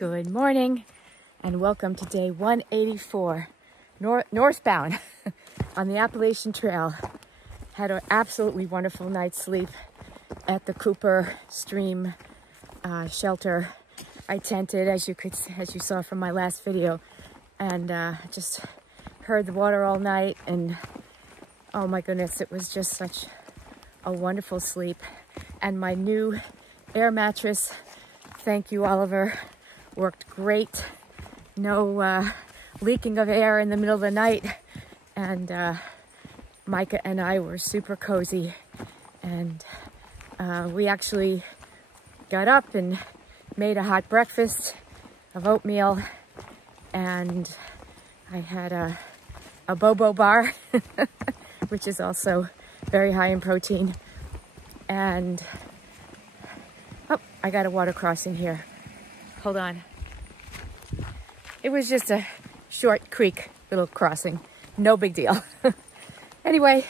Good morning and welcome to day 184 northbound on the Appalachian Trail. Had an absolutely wonderful night's sleep at the Cooper Stream shelter. I tented, as you saw from my last video, and just heard the water all night, and oh my goodness, it was just such a wonderful sleep. And my new air mattress, thank you Oliver, worked great. No leaking of air in the middle of the night, and Micah and I were super cozy, and we actually got up and made a hot breakfast of oatmeal, and I had a bobo bar which is also very high in protein, and oh, I got a water crossing here. Hold on. It was just a short creek little crossing, no big deal. Anyway,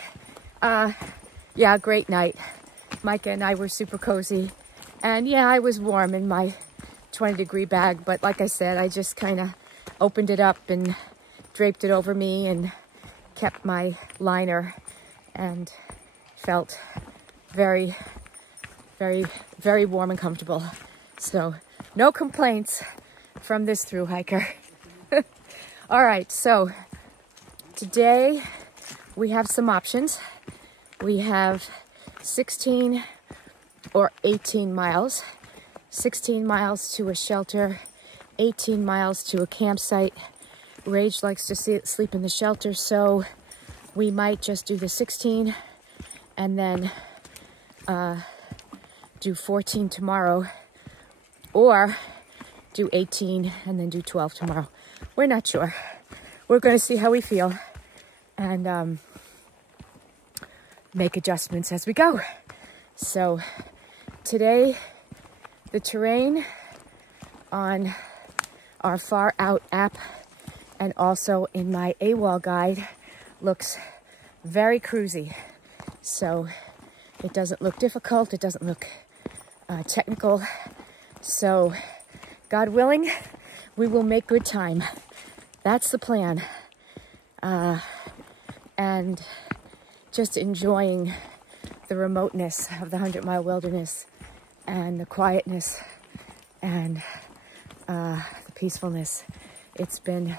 yeah, great night. Micah and I were super cozy, and yeah, I was warm in my 20-degree bag, but like I said, I just kind of opened it up and draped it over me and kept my liner, and felt very, very, very warm and comfortable. So no complaints from this through hiker. All right, so today we have some options. We have 16 or 18 miles. 16 miles to a shelter, 18 miles to a campsite. Rage likes to sleep in the shelter, so we might just do the 16 and then do 14 tomorrow, or do 18 and then do 12 tomorrow. We're not sure. We're going to see how we feel and make adjustments as we go. So today, the terrain on our Far Out app and also in my AWOL guide looks very cruisy. So it doesn't look difficult, it doesn't look technical. So God willing, we will make good time. That's the plan. And just enjoying the remoteness of the 100-mile wilderness and the quietness and the peacefulness. It's been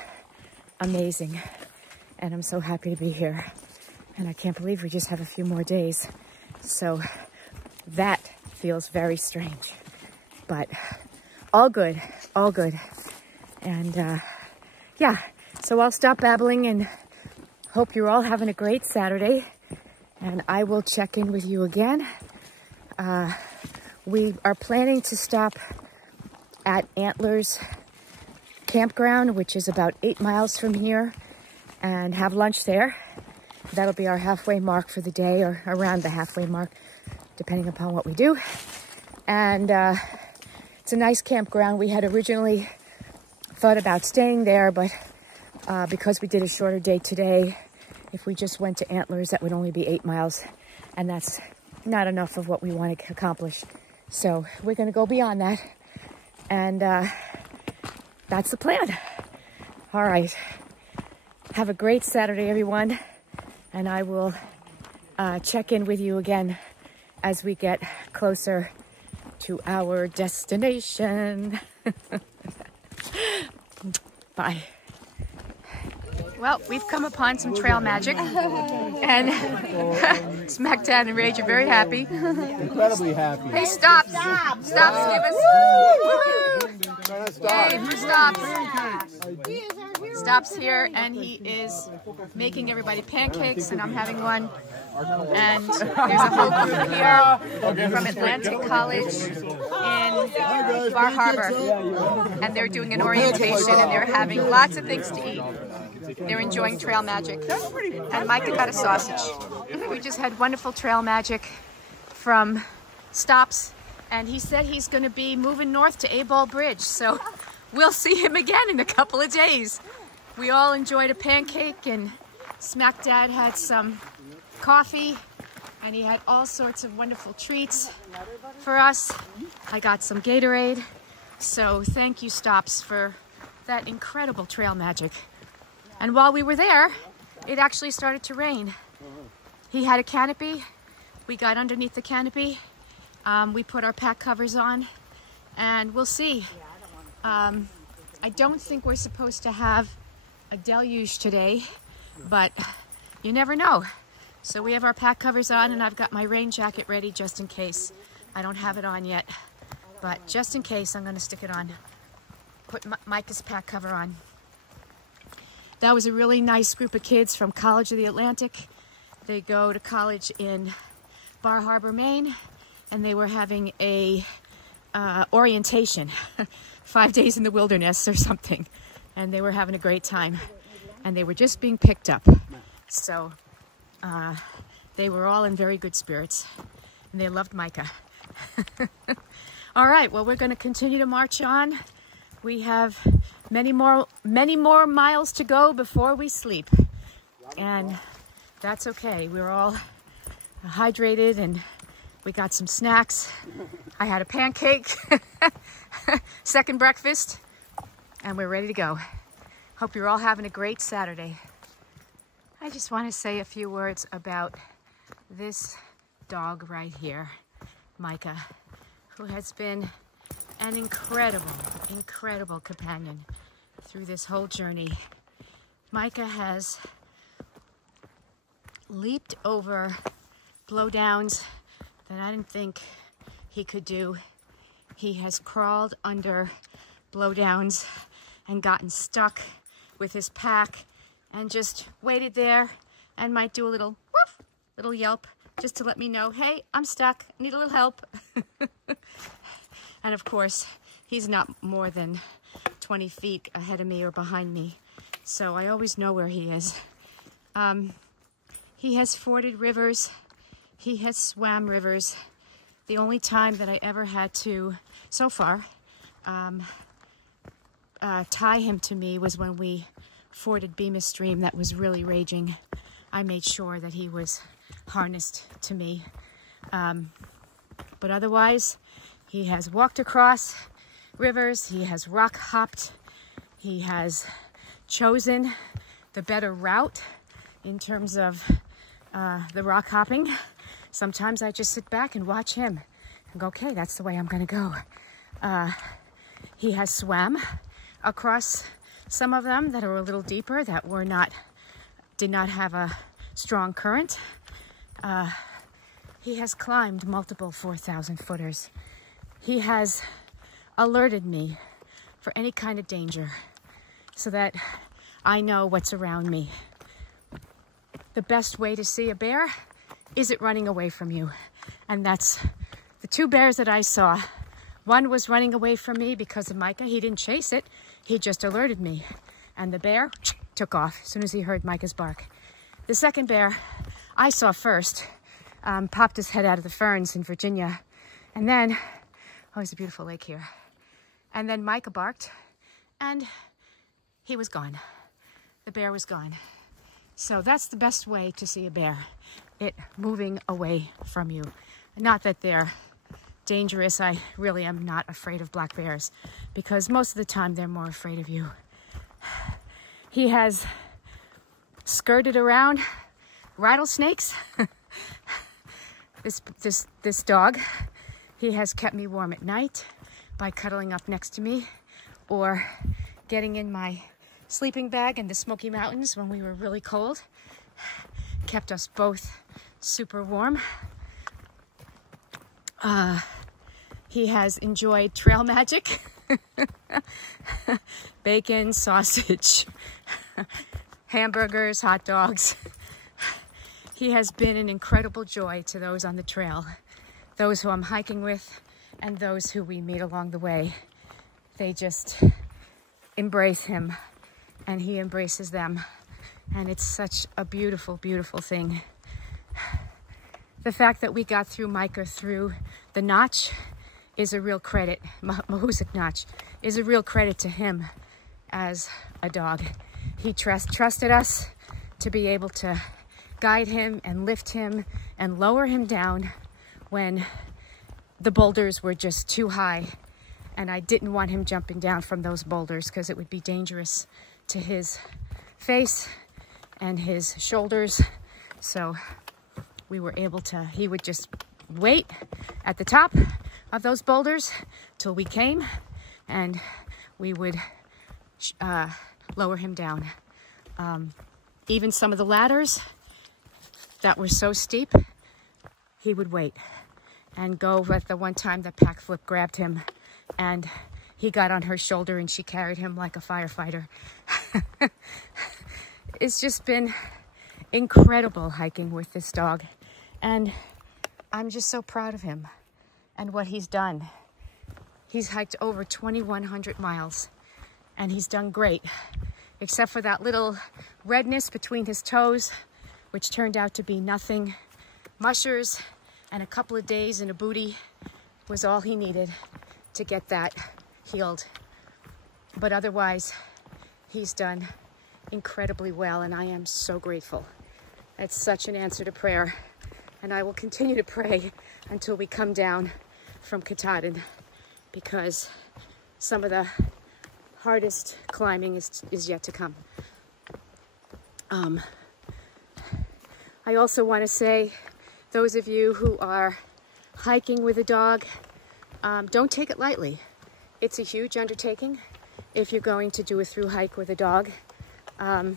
amazing, and I'm so happy to be here. And I can't believe we just have a few more days. So that feels very strange, but all good, all good. And yeah, so I'll stop babbling and hope you're all having a great Saturday, and I will check in with you again. We are planning to stop at Antlers Campground, which is about 8 miles from here, and have lunch there. That'll be our halfway mark for the day, or around the halfway mark, depending upon what we do. And it's a nice campground. We had originally thought about staying there, but because we did a shorter day today, if we just went to Antlers, that would only be 8 miles, and that's not enough of what we want to accomplish. So we're going to go beyond that, and that's the plan. All right. Have a great Saturday, everyone, and I will check in with you again as we get closer to our destination. Bye. Well, we've come upon some trail magic, and Smackdown and Rage are very happy. Incredibly happy. Hey, Stops! Stops, give us... Woo-hoo! Yay for Stops! Stops here, and he is making everybody pancakes, and I'm having one. And there's a whole group here from Atlantic College in Bar Harbor, and they're doing an orientation, and they're having lots of things to eat. They're enjoying trail magic. And Micah got a sausage. We just had wonderful trail magic from Stops, and he said he's going to be moving north to A-Ball Bridge, so we'll see him again in a couple of days. We all enjoyed a pancake, and Smack Dad had some coffee, and he had all sorts of wonderful treats for us. I got some Gatorade, So thank you, Stops, for that incredible trail magic. And while we were there, it actually started to rain. He had a canopy. We got underneath the canopy. We put our pack covers on, and we'll see. I don't think we're supposed to have a deluge today, but you never know. So we have our pack covers on, and I've got my rain jacket ready just in case. I don't have it on yet, but just in case, I'm going to stick it on. Put Micah's pack cover on. That was a really nice group of kids from College of the Atlantic. They go to college in Bar Harbor, Maine, and they were having a orientation, 5 days in the wilderness or something, and they were having a great time, and they were just being picked up. So they were all in very good spirits, and they loved Micah. All right, well, we're going to continue to march on. We have many more miles to go before we sleep, and that's okay. We're all hydrated, and we got some snacks. I had a pancake, second breakfast, and we're ready to go. Hope you're all having a great Saturday. I just want to say a few words about this dog right here, Micah, who has been an incredible companion through this whole journey. Micah has leaped over blowdowns that I didn't think he could do. He has crawled under blowdowns and gotten stuck with his pack and just waited there and might do a little woof, little yelp, just to let me know, hey, I'm stuck, need a little help. And of course, he's not more than 20 feet ahead of me or behind me, so I always know where he is. He has forded rivers. He has swam rivers. The only time that I ever had to, so far, tie him to me was when we forded Bemis Stream that was really raging. I made sure that he was harnessed to me. But otherwise, he has walked across rivers. He has rock hopped. He has chosen the better route in terms of the rock hopping. Sometimes I just sit back and watch him and go, okay, that's the way I'm going to go. He has swam across some of them that are a little deeper, that did not have a strong current. He has climbed multiple 4,000 footers. He has alerted me for any kind of danger so that I know what's around me. The best way to see a bear is it running away from you. And that's the two bears that I saw. One was running away from me because of Micah. He didn't chase it. He just alerted me. And the bear took off as soon as he heard Micah's bark. The second bear I saw first popped his head out of the ferns in Virginia. And then, oh, it's a beautiful lake here. And then Micah barked and he was gone. The bear was gone. So that's the best way to see a bear, it moving away from you. Not that they're dangerous. I really am not afraid of black bears because most of the time they're more afraid of you. He has skirted around rattlesnakes. This dog, he has kept me warm at night by cuddling up next to me or getting in my sleeping bag in the Smoky Mountains when we were really cold. Kept us both super warm. He has enjoyed trail magic. Bacon, sausage, hamburgers, hot dogs. He has been an incredible joy to those on the trail, those who I'm hiking with and those who we meet along the way. They just embrace him and he embraces them. And it's such a beautiful, beautiful thing. The fact that we got through Micah through the notch is a real credit. Mahoosuc Notch is a real credit to him as a dog. He trusted us to be able to guide him and lift him and lower him down when the boulders were just too high and I didn't want him jumping down from those boulders because it would be dangerous to his face and his shoulders. So we were able to, he would just wait at the top of those boulders till we came, and we would lower him down. Even some of the ladders that were so steep, he would wait and go. At the one time the pack flip grabbed him and he got on her shoulder and she carried him like a firefighter. It's just been incredible hiking with this dog, and I'm just so proud of him and what he's done. He's hiked over 2,100 miles and he's done great, except for that little redness between his toes, which turned out to be nothing. Mushers and a couple of days in a booty was all he needed to get that healed. But otherwise, he's done incredibly well, and I am so grateful. It's such an answer to prayer, and I will continue to pray until we come down from Katahdin, because some of the hardest climbing is yet to come. I also want to say, those of you who are hiking with a dog, don't take it lightly. It's a huge undertaking if you're going to do a through hike with a dog. I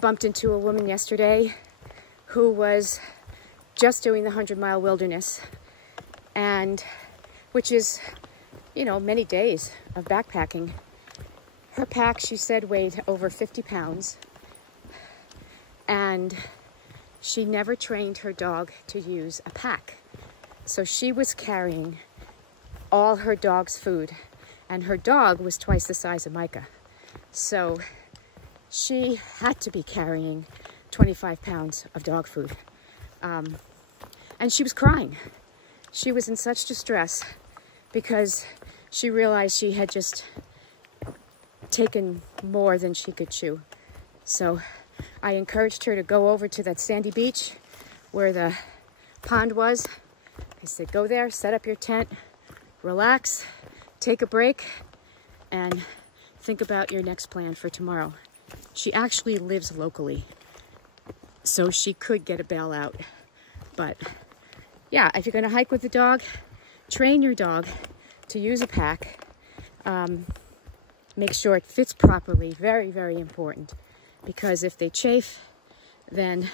bumped into a woman yesterday who was just doing the 100-mile wilderness, and which is, you know, many days of backpacking. Her pack, she said, weighed over 50 pounds, and she never trained her dog to use a pack. So she was carrying all her dog's food, and her dog was twice the size of Micah. So she had to be carrying 25 pounds of dog food. And she was crying. She was in such distress because she realized she had just taken more than she could chew. So I encouraged her to go over to that sandy beach where the pond was. I said, go there, set up your tent, relax, take a break, and think about your next plan for tomorrow. She actually lives locally, so she could get a bail out. But yeah, if you're gonna hike with the dog, train your dog to use a pack. Make sure it fits properly, very, very important. Because if they chafe, then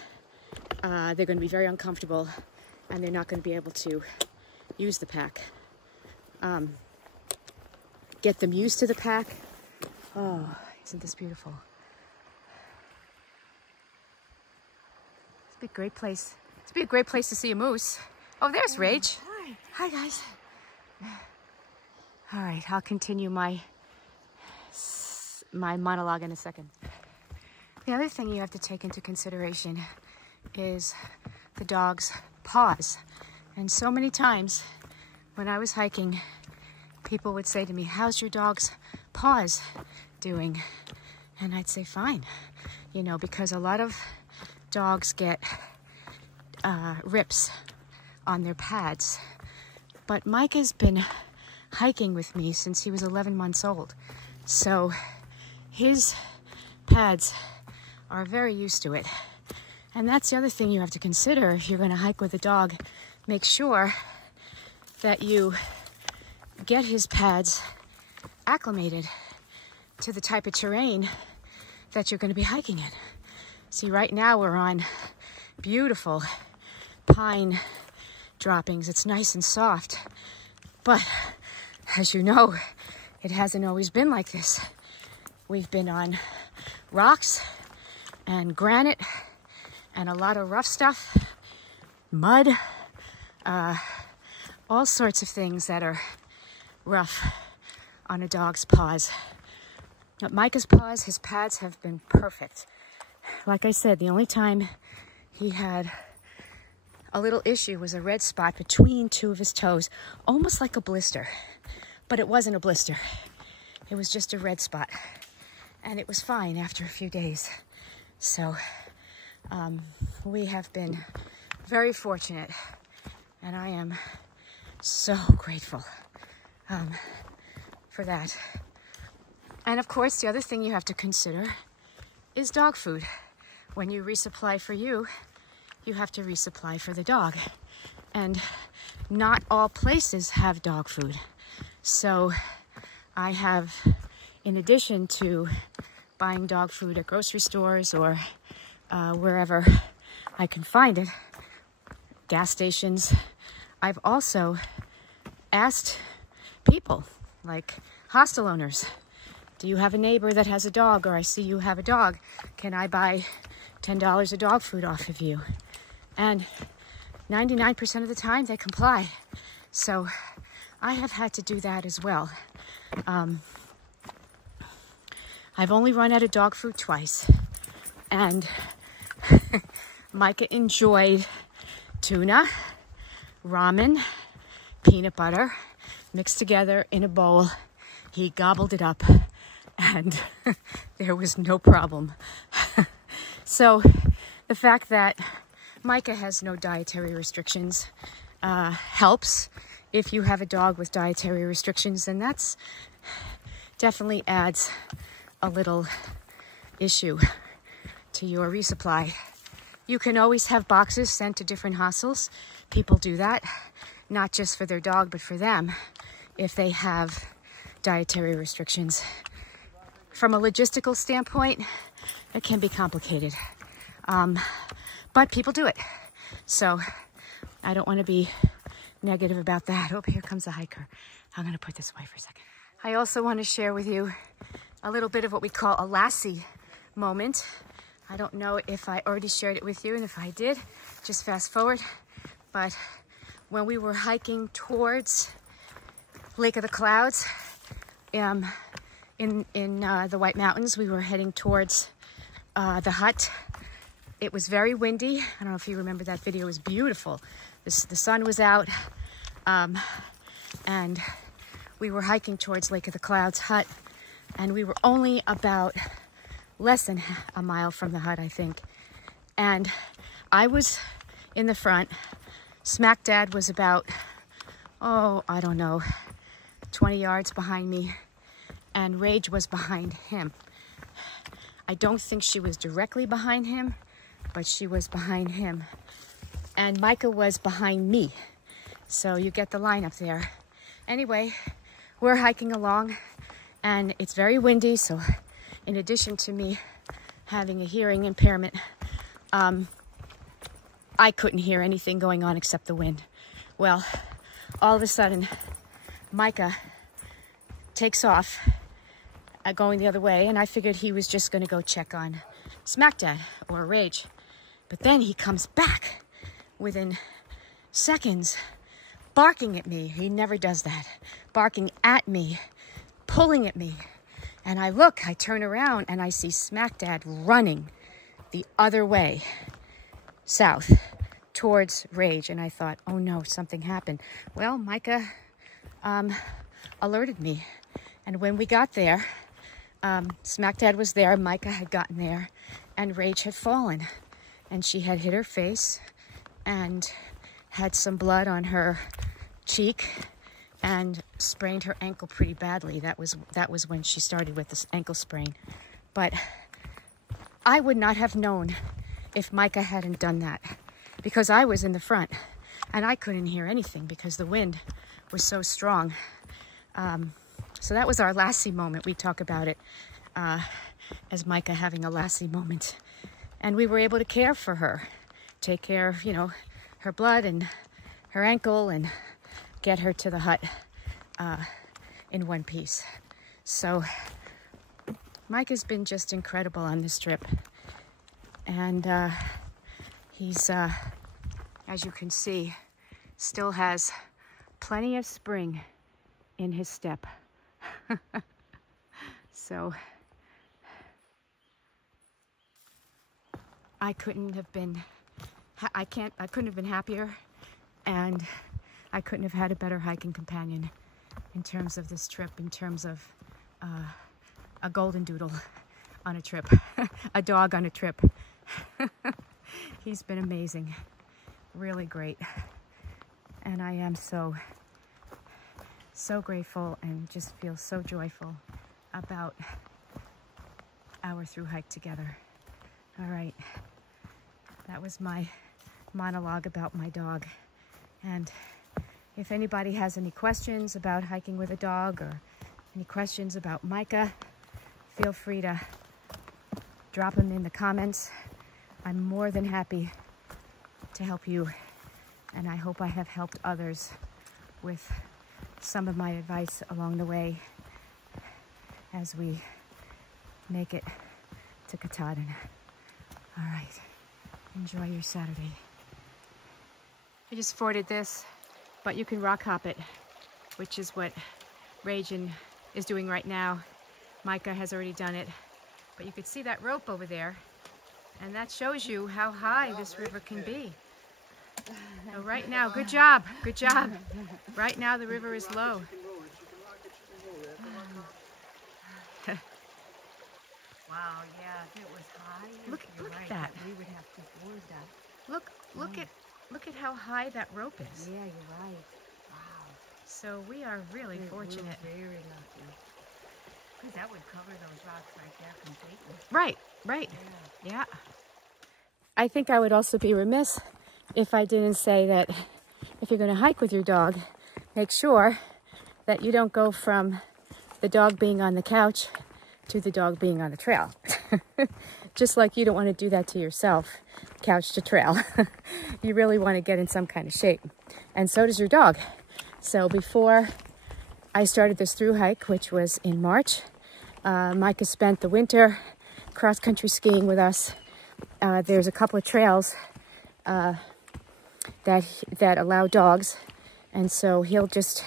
they're gonna be very uncomfortable and they're not gonna be able to use the pack. Get them used to the pack. Oh, isn't this beautiful? It's a great place. It's be a great place to see a moose. Oh, there's Rach. Hi. Hi, guys. All right, I'll continue my monologue in a second. The other thing you have to take into consideration is the dog's paws. And so many times when I was hiking, people would say to me, how's your dog's paws doing? And I'd say, fine. You know, because a lot of dogs get rips on their pads. But Micah's been hiking with me since he was 11 months old. So his pads are very used to it. And that's the other thing you have to consider if you're going to hike with a dog. Make sure that you get his pads acclimated to the type of terrain that you're going to be hiking in. See, right now we're on beautiful pine droppings. It's nice and soft. But as you know, it hasn't always been like this. We've been on rocks and granite and a lot of rough stuff, mud, all sorts of things that are rough on a dog's paws. But Micah's paws, his pads have been perfect. Like I said, the only time he had a little issue was a red spot between two of his toes, almost like a blister. But it wasn't a blister. It was just a red spot. And it was fine after a few days. So we have been very fortunate. And I am so grateful for that. And of course, the other thing you have to consider is dog food. When you resupply for you, you have to resupply for the dog. And not all places have dog food. So I have, in addition to buying dog food at grocery stores or wherever I can find it, gas stations, I've also asked people, like hostel owners, do you have a neighbor that has a dog, or I see you have a dog, can I buy $10 of dog food off of you? And 99% of the time they comply. So I have had to do that as well. I've only run out of dog food twice, and Micah enjoyed tuna, ramen, peanut butter, mixed together in a bowl. He gobbled it up, and there was no problem. So the fact that Micah has no dietary restrictions helps. If you have a dog with dietary restrictions, then that's definitely adds a little issue to your resupply. You can always have boxes sent to different hostels. People do that, not just for their dog, but for them, if they have dietary restrictions. From a logistical standpoint, it can be complicated, but people do it. So I don't want to be negative about that. Oh, here comes a hiker. I'm going to put this away for a second. I also want to share with you a little bit of what we call a lassie moment. I don't know if I already shared it with you, and if I did, just fast forward. But when we were hiking towards Lake of the Clouds, in the White Mountains, we were heading towards the hut. It was very windy. I don't know if you remember that video. It was beautiful. The sun was out, and we were hiking towards Lake of the Clouds hut, and we were only about less than a mile from the hut, I think. And I was in the front. Smack Dad was about, I don't know, 20 yards behind me, and Rage was behind him. I don't think she was directly behind him, but she was behind him. And Micah was behind me. So you get the lineup there. Anyway, we're hiking along, and it's very windy, so in addition to me having a hearing impairment, I couldn't hear anything going on except the wind. Well, all of a sudden, Micah takes off, going the other way, and I figured he was just going to go check on Smack Dad or Rage. But then he comes back within seconds, barking at me. He never does that. Barking at me, pulling at me. And I turn around, and I see Smack Dad running the other way, south, towards Rage. And I thought, oh no, something happened. Well, Micah alerted me. And when we got there, Smack Dad was there, Micah had gotten there, and Rage had fallen. And she had hit her face and had some blood on her cheek and sprained her ankle pretty badly. That was when she started with this ankle sprain. But I would not have known if Micah hadn't done that, because I was in the front and I couldn't hear anything because the wind was so strong. So that was our lassie moment. We talk about it as Micah having a lassie moment. And we were able to care for her, take care of, her blood and her ankle, and get her to the hut in one piece. So Mike has been just incredible on this trip. And he's, as you can see, still has plenty of spring in his step. So I couldn't have been happier, and I couldn't have had a better hiking companion in terms of this trip, in terms of a golden doodle on a trip, a dog on a trip. He's been amazing, really great. And I am so so grateful and just feel so joyful about our through hike together. All right, that was my monologue about my dog. And if anybody has any questions about hiking with a dog or any questions about Micah, feel free to drop them in the comments. I'm more than happy to help you, and I hope I have helped others with some of my advice along the way as we make it to Katahdin. All right, enjoy your Saturday. I just forded this, but you can rock hop it, which is what Ragin is doing right now. Micah has already done it, but you could see that rope over there, and that shows you how high this river can be. So right now, good job, good job. Right now the river is low. Wow, yeah, if it was high, Look at that. We would have to board that. Look at how high that rope is. Yeah, you're right. Wow. So we are really fortunate. We're very lucky. Because that would cover those rocks right there completely. Right. Yeah. I think I would also be remiss if I didn't say that if you're going to hike with your dog, make sure that you don't go from the dog being on the couch to the dog being on the trail. Just like you don't want to do that to yourself, couch to trail. You really want to get in some kind of shape. And so does your dog. So before I started this through hike, which was in March, Micah spent the winter cross-country skiing with us. There's a couple of trails that allow dogs, and so he'll just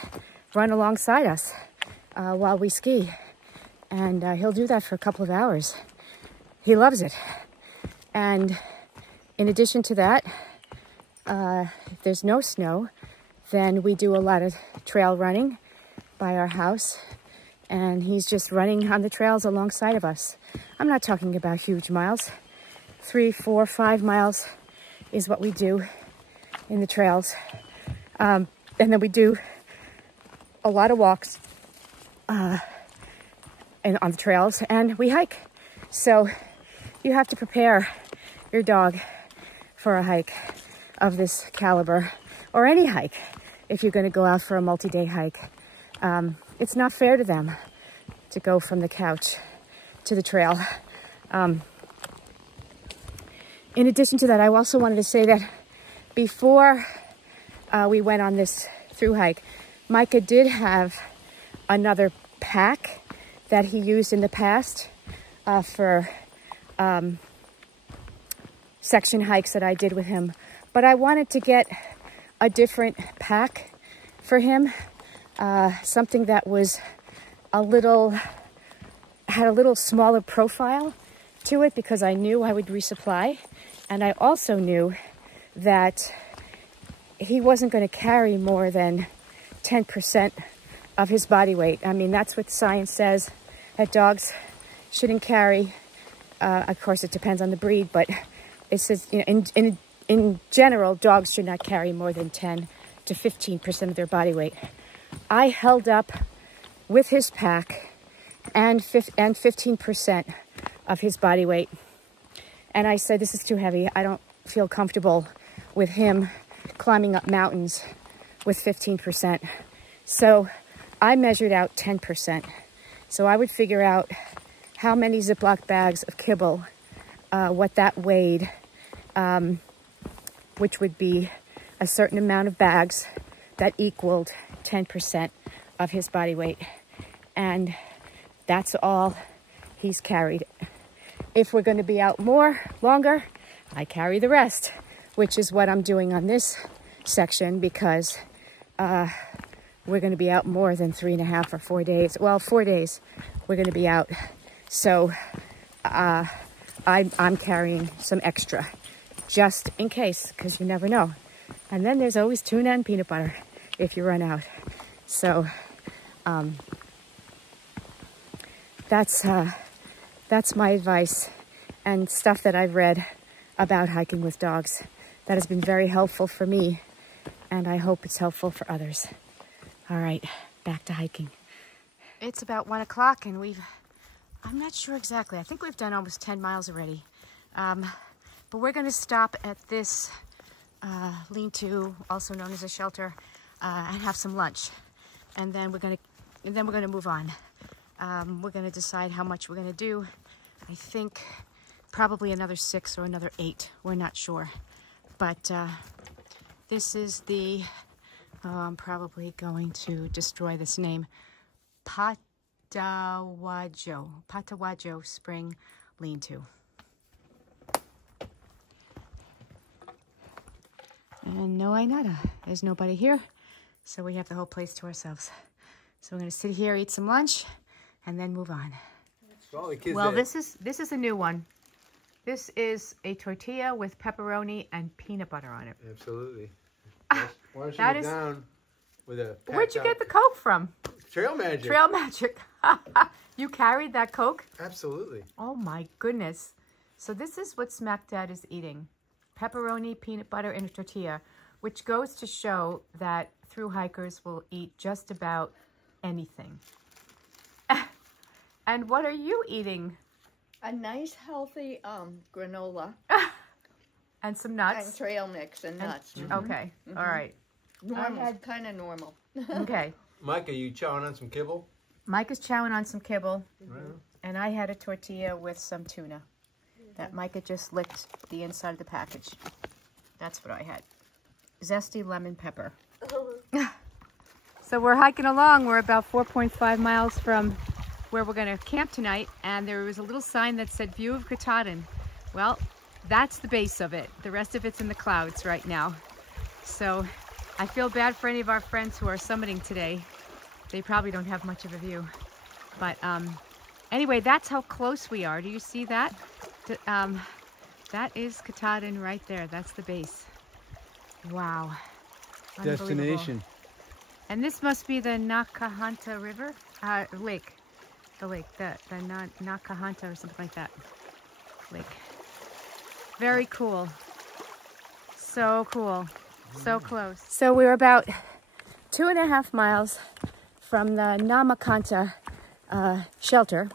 run alongside us while we ski, and he'll do that for a couple of hours. He loves it. And in addition to that, if there's no snow, then we do a lot of trail running by our house, and he's just running on the trails alongside of us. I'm not talking about huge miles. 3, 4, 5 miles is what we do in the trails. And then we do a lot of walks and on the trails, and we hike. So you have to prepare your dog for a hike of this caliber, or any hike if you're going to go out for a multi-day hike. It's not fair to them to go from the couch to the trail. In addition to that, I also wanted to say that before we went on this through hike, Micah did have another pack that he used in the past for section hikes that I did with him. But I wanted to get a different pack for him, something that was had a little smaller profile to it, because I knew I would resupply. And I also knew that he wasn't going to carry more than 10% of his body weight. I mean, that's what science says, that dogs shouldn't carry. Of course, it depends on the breed, but it says, you know, in general, dogs should not carry more than 10 to 15% of their body weight. I held up with his pack and 15% of his body weight. And I said, this is too heavy. I don't feel comfortable with him climbing up mountains with 15%. So I measured out 10%. So I would figure out how many Ziploc bags of kibble, what that weighed, which would be a certain amount of bags that equaled 10% of his body weight. And that's all he's carried. If we're going to be out longer, I carry the rest, which is what I'm doing on this section, because we're going to be out more than 3.5 or 4 days. Well, 4 days we're going to be out. So I'm carrying some extra just in case, because you never know. And then there's always tuna and peanut butter if you run out. So that's my advice and stuff that I've read about hiking with dogs. That has been very helpful for me, and I hope it's helpful for others. All right, back to hiking. It's about 1 o'clock and I'm not sure exactly. I think we've done almost 10 miles already. But we're gonna stop at this lean-to, also known as a shelter, and have some lunch. And then we're gonna move on. We're gonna decide how much we're gonna do. I think probably another 6 or another 8. We're not sure. But this is the, I'm probably going to destroy this name, Patawajo Spring Lean-to. And no hay nada. There's nobody here, so we have the whole place to ourselves. So we're gonna sit here, eat some lunch, and then move on. Well, this is a new one. This is a tortilla with pepperoni and peanut butter on it. Absolutely. Why don't you get down with a... Where'd you get the Coke from? Trail magic. Trail magic. You carried that Coke? Absolutely. Oh my goodness. So this is what Smack Dad is eating. Pepperoni, peanut butter, and a tortilla, which goes to show that thru hikers will eat just about anything. And what are you eating? A nice, healthy granola. And some nuts? And trail mix and nuts. Okay, all right. Normal, kind of normal. Okay. Micah, you chowing on some kibble? Micah's chowing on some kibble. Right. And I had a tortilla with some tuna that Micah just licked the inside of the package. That's what I had. Zesty lemon pepper. So we're hiking along. We're about 4.5 miles from where we're going to camp tonight, and there was a little sign that said view of Katahdin. Well, that's the base of it. The rest of it's in the clouds right now. So I feel bad for any of our friends who are summiting today. They probably don't have much of a view. But anyway, that's how close we are. Do you see that? That is Katahdin right there. That's the base. Wow. Destination. And this must be the Nakahamtra River? Lake. The lake. The Nakahamtra or something like that. Lake. Very cool. So cool. So close. So we're about 2.5 miles from the Nakahamtra shelter.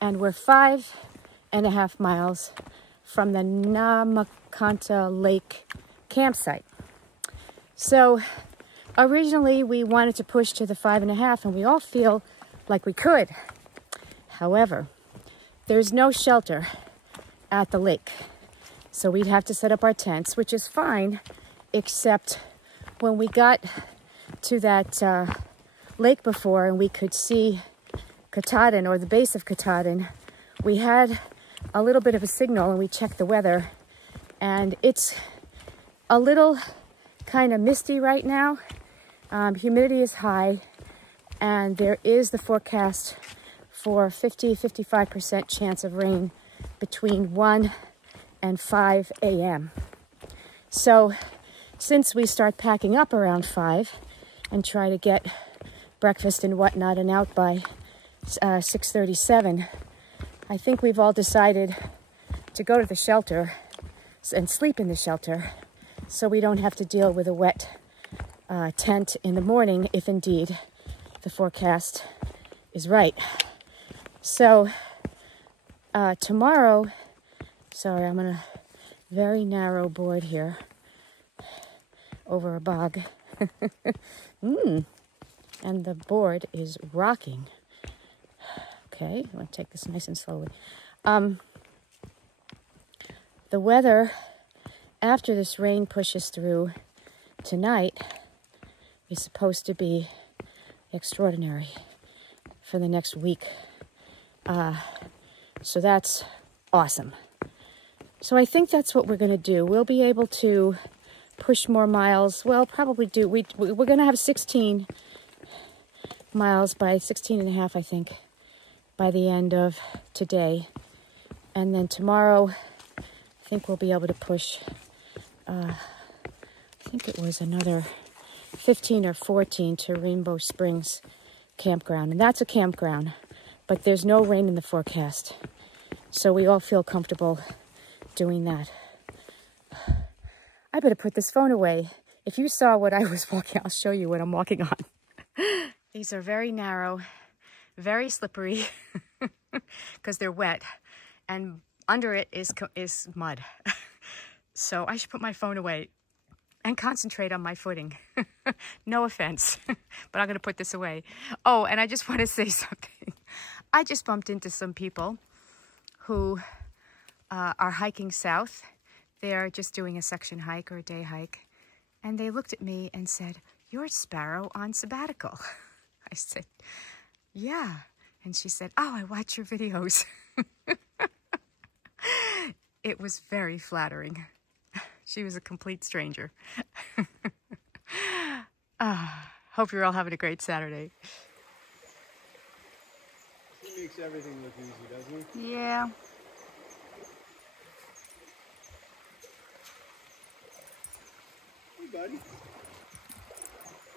And we're 5.5 miles from the Nakahamtra Lake campsite. So originally we wanted to push to the 5.5, and we all feel like we could. However, there's no shelter at the lake. So we'd have to set up our tents, which is fine, except when we got to that lake before and we could see Katahdin, or the base of Katahdin, we had a little bit of a signal and we checked the weather, and it's a little kind of misty right now. Humidity is high, and there is the forecast for 50-55% chance of rain between 1 and 5 a.m. So since we start packing up around 5 and try to get breakfast and whatnot and out by 6:37, I think we've all decided to go to the shelter and sleep in the shelter so we don't have to deal with a wet tent in the morning, if indeed the forecast is right. So tomorrow, sorry, I'm on a very narrow board here over a bog. And the board is rocking. Okay, I want to take this nice and slowly. The weather after this rain pushes through tonight is supposed to be extraordinary for the next week. So that's awesome. So I think that's what we're going to do. We'll be able to push more miles. Well, probably do. We're going to have 16 miles by 16.5, I think, by the end of today. And then tomorrow, I think we'll be able to push, I think it was another 15 or 14 to Rainbow Springs campground. And that's a campground, but there's no rain in the forecast. So we all feel comfortable doing that. I better put this phone away. If you saw what I was walking, I'll show you what I'm walking on. These are very narrow, very slippery because they're wet, and under it is mud. So I should put my phone away and concentrate on my footing. No offense, but I'm going to put this away. Oh, and I just want to say something. I just bumped into some people who are hiking south. They're just doing a section hike or a day hike. And they looked at me and said, "You're Sparrow on sabbatical." I said, "Yeah." And she said, "Oh, I watch your videos." It was very flattering. She was a complete stranger. Hope you're all having a great Saturday. He makes everything look easy, doesn't he? Yeah. Hey, buddy.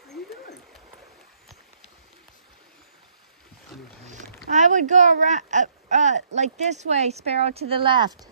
How you doing? I would go around, like this way, Sparrow, to the left.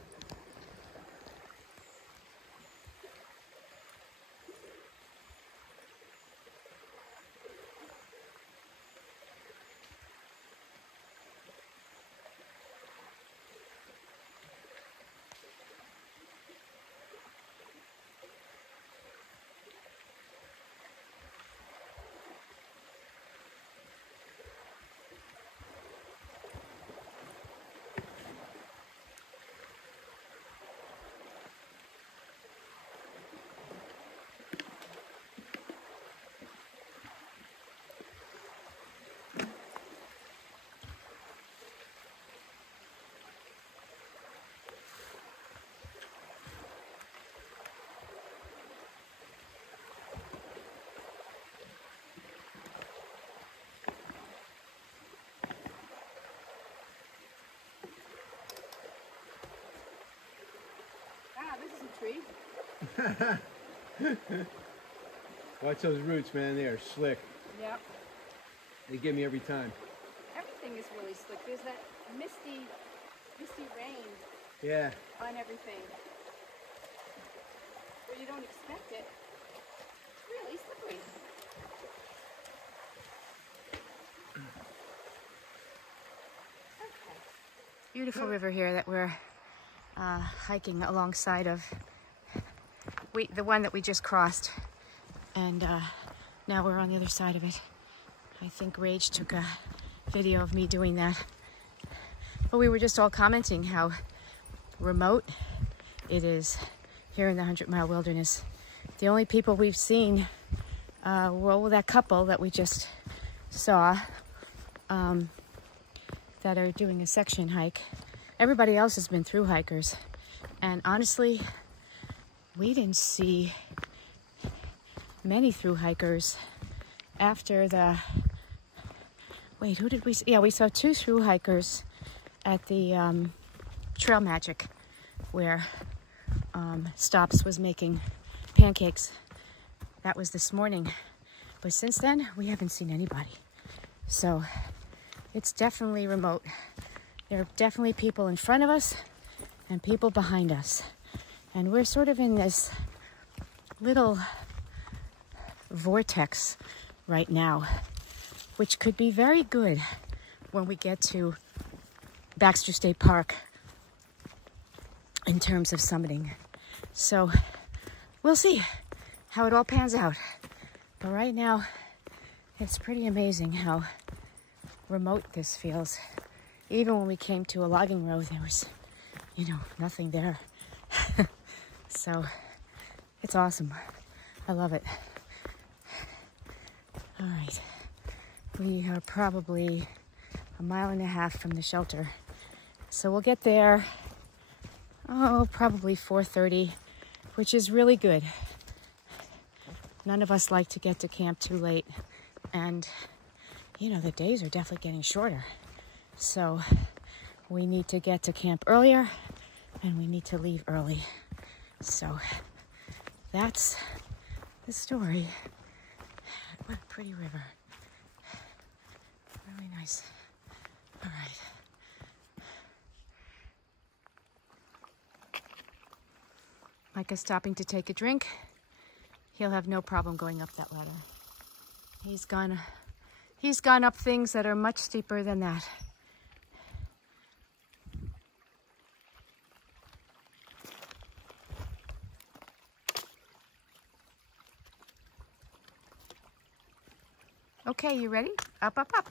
Watch those roots, man. They are slick. Yep. They get me every time. Everything is really slick. There's that misty rain Yeah. on everything. Where you don't expect it. It's really slippery. Okay. Beautiful river here that we're hiking alongside of. The one that we just crossed, and now we're on the other side of it. I think Rage took a video of me doing that. But we were just all commenting how remote it is here in the 100-mile wilderness. The only people we've seen, well, that couple that we just saw that are doing a section hike. Everybody else has been through hikers, and honestly, we didn't see many through hikers after the, wait, who did we see? Yeah, we saw 2 through hikers at the Trail Magic, where Stops was making pancakes. That was this morning. But since then, we haven't seen anybody. So it's definitely remote. There are definitely people in front of us and people behind us. And we're sort of in this little vortex right now, which could be very good when we get to Baxter State Park in terms of summiting. So we'll see how it all pans out. But right now, it's pretty amazing how remote this feels. Even when we came to a logging road, there was, nothing there. So it's awesome. I love it. All right. We are probably 1.5 miles from the shelter. So we'll get there, probably 4:30, which is really good. None of us like to get to camp too late. And, the days are definitely getting shorter. So we need to get to camp earlier and we need to leave early. So that's the story. What a pretty river. Really nice. All right. Micah's stopping to take a drink. He'll have no problem going up that ladder. He's gone up things that are much steeper than that. Okay, you ready? Up, up, up.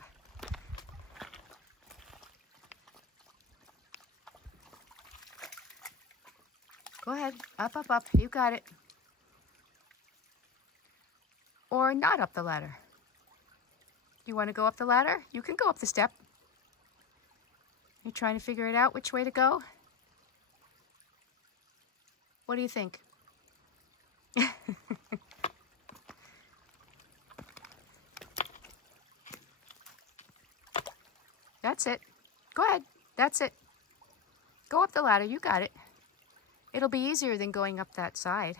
Go ahead. Up, up, up. You got it. Or not up the ladder. You want to go up the ladder? You can go up the step. You're trying to figure it out which way to go? What do you think? That's it. Go ahead. That's it. Go up the ladder. You got it. It'll be easier than going up that side.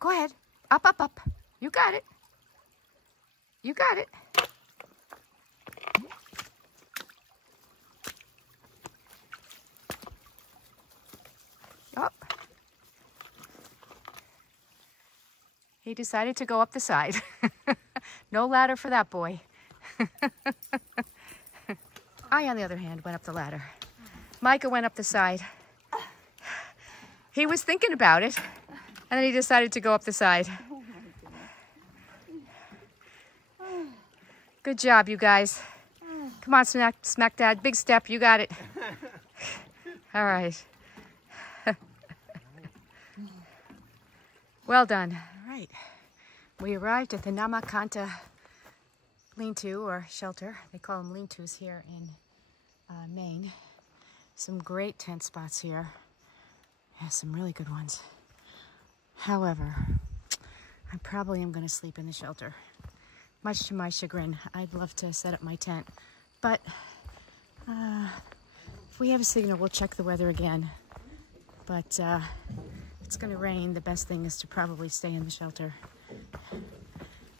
Go ahead. Up, up, up. You got it. You got it. Up. He decided to go up the side. No ladder for that boy. I, on the other hand, went up the ladder. Micah went up the side. He was thinking about it, and then he decided to go up the side. Good job, you guys. Come on, Smack Dad. Big step. You got it. All right. Well done. All right. We arrived at the Nakahamtra lean-to, or shelter. They call them lean-tos here in Maine. Some great tent spots here. Yeah, some really good ones. However, I probably am going to sleep in the shelter. Much to my chagrin. I'd love to set up my tent. But if we have a signal, we'll check the weather again. But it's going to rain. The best thing is to probably stay in the shelter.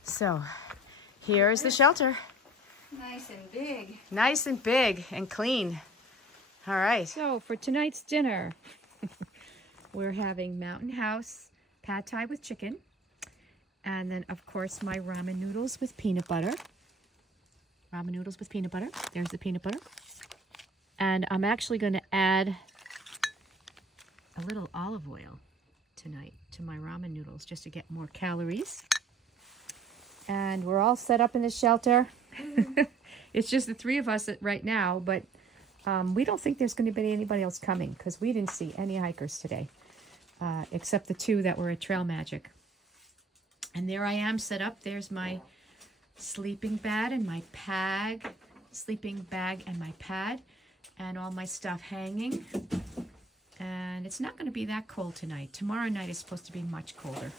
So, here is the shelter. Nice and big. Nice and big and clean. All right. So, for tonight's dinner, we're having Mountain House pad thai with chicken. And then, of course, my ramen noodles with peanut butter. Ramen noodles with peanut butter. There's the peanut butter. And I'm actually going to add a little olive oil tonight to my ramen noodles just to get more calories. And we're all set up in the shelter. It's just the three of us right now, but we don't think there's going to be anybody else coming because we didn't see any hikers today, except the two that were at Trail Magic. And there I am set up. There's my sleeping bag and my pad, and all my stuff hanging. And it's not going to be that cold tonight. Tomorrow night is supposed to be much colder.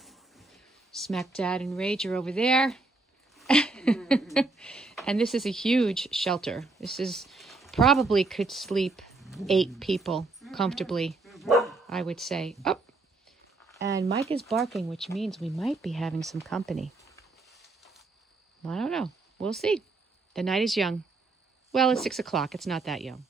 Smack Dad and Rage are over there. And this is a huge shelter. This is probably could sleep 8 people comfortably, I would say. Oh. And Mike is barking, which means we might be having some company. I don't know. We'll see. The night is young. Well, it's 6 o'clock. It's not that young.